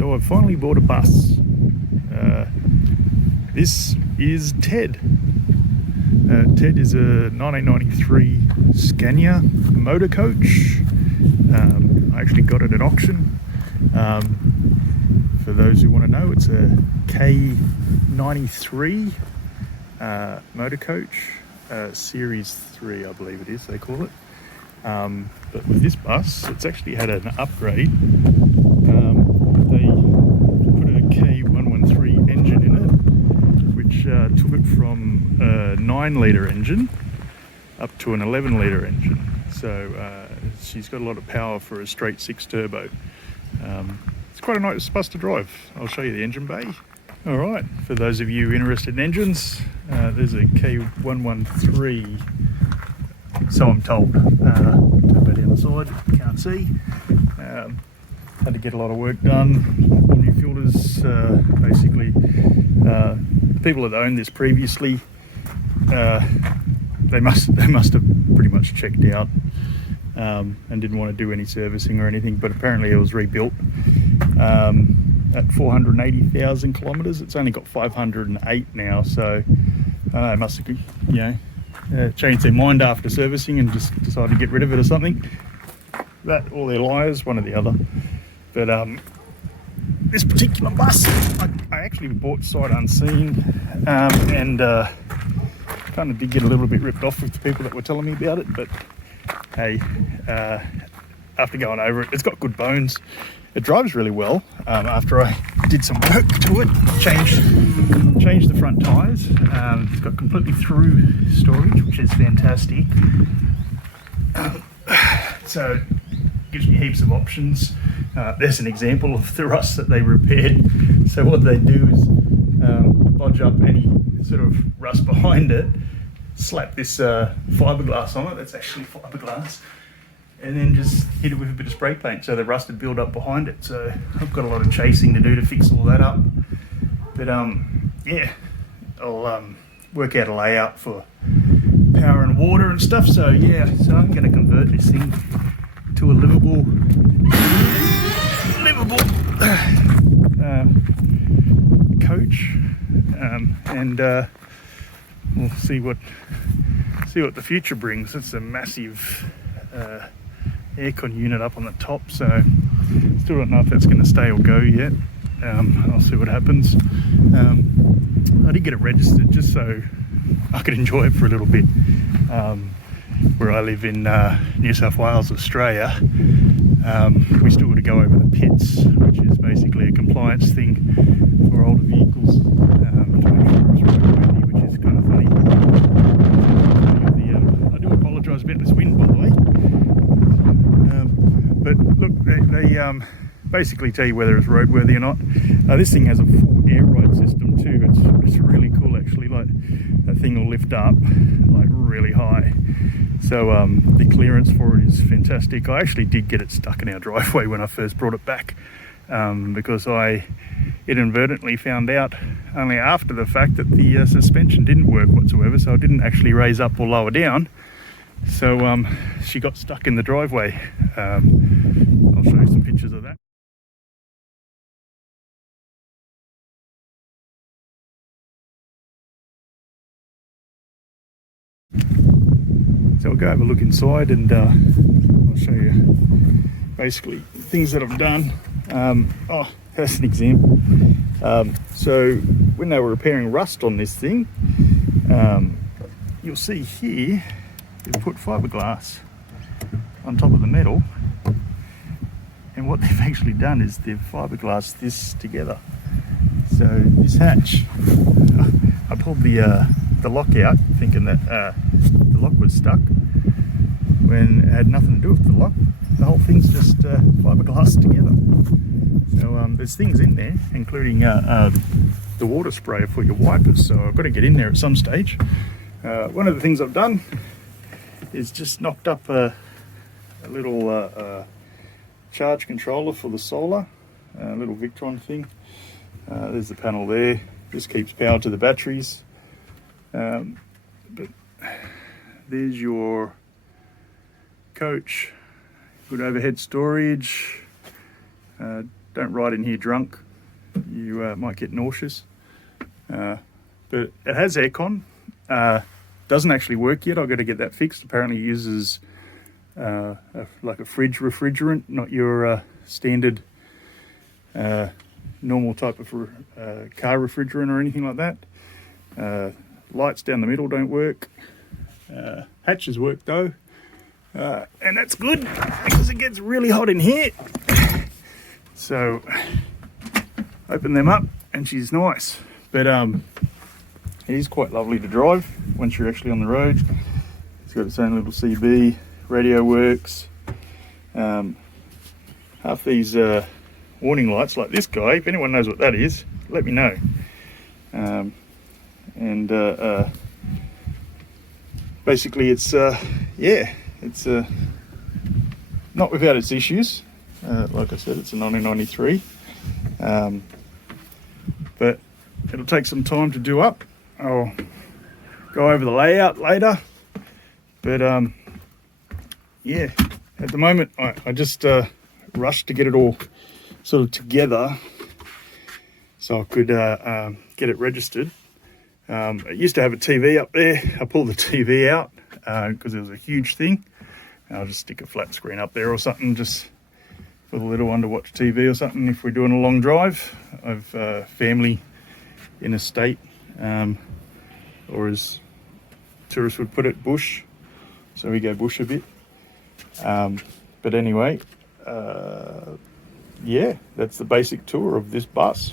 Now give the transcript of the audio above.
So I finally bought a bus. This is Ted. Ted is a 1993 Scania motor coach. I actually got it at auction. For those who want to know, it's a K93 motor coach, Series 3 I believe it is they call it. But with this bus, it's actually had an upgrade. They put a K113 engine in it, which took it from a 9-litre engine up to an 11-litre engine. So she's got a lot of power for a straight 6 turbo. It's quite a nice bus to drive. I'll show you the engine bay. All right, for those of you interested in engines, there's a K113, so I'm told. Turbo down the side, can't see. Had to get a lot of work done. All new filters. Basically, the people that owned this previously, they must have pretty much checked out and didn't want to do any servicing or anything. But apparently, it was rebuilt at 480,000 kilometres. It's only got 508 now, so they must have, changed their mind after servicing and just decided to get rid of it or something. That or they're liars, one or the other. But this particular bus, I actually bought sight unseen, and kind of did get a little bit ripped off with the people that were telling me about it. But hey, after going over it, it's got good bones. It drives really well. After I did some work to it, changed the front tyres. It's got completely through storage, which is fantastic. So it gives me heaps of options. There's an example of the rust that they repaired. So what they do is bodge up any sort of rust behind it, slap this fiberglass on it. That's actually fiberglass. And then just hit it with a bit of spray paint so the rust would build up behind it. So I've got a lot of chasing to do to fix all that up. But yeah, I'll work out a layout for power and water and stuff. So yeah, so I'm going to convert this thing to a livable coach, and we'll see what the future brings. It's a massive aircon unit up on the top, so still don't know if that's going to stay or go yet. I'll see what happens. I did get it registered just so I could enjoy it for a little bit. Where I live in New South Wales, Australia, we still got to go over the pits, which is basically a compliance thing for older vehicles, to make sure it's roadworthy, which is kind of funny. I do apologise about this wind, by the way. But look, they basically tell you whether it's roadworthy or not. This thing has a full air ride system too. It's really cool actually. Like that thing will lift up like really high. So the clearance for it is fantastic. I actually did get it stuck in our driveway when I first brought it back, because I inadvertently found out only after the fact that the suspension didn't work whatsoever. So I didn't actually raise up or lower down. So she got stuck in the driveway. I'll show you some pictures of that. So I'll go have a look inside, and I'll show you basically things that I've done. That's an example. So when they were repairing rust on this thing, you'll see here they've put fiberglass on top of the metal, and what they've actually done is they've fiberglassed this together. So this hatch, I pulled the lock out thinking that the lock was stuck, when it had nothing to do with the lock. The whole thing's just fiberglassed together. So there's things in there, including the water sprayer for your wipers, so I've got to get in there at some stage. One of the things I've done is just knocked up a little charge controller for the solar, a little Victron thing. There's the panel there. This keeps power to the batteries. But there's your coach. Good overhead storage. don't ride in here drunk. You might get nauseous. But it has aircon. Doesn't actually work yet. I've got to get that fixed. Apparently it uses like a fridge refrigerant, not your standard normal type of car refrigerant or anything like that. Lights down the middle don't work. Hatches work though. And that's good because it gets really hot in here. So open them up and she's nice. But it is quite lovely to drive once you're actually on the road. It's got its own little CB, radio works. Half these warning lights like this guy, if anyone knows what that is, let me know. Basically it's it's not without its issues. Like I said, it's a 1993, but it'll take some time to do up. I'll go over the layout later, but yeah, at the moment I just rushed to get it all sort of together so I could get it registered. It used to have a TV up there. I pulled the TV out because it was a huge thing. I'll just stick a flat screen up there or something, just for the little one to watch TV or something if we're doing a long drive. I've family in a state, or as tourists would put it, bush. So we go bush a bit. But anyway, yeah, that's the basic tour of this bus.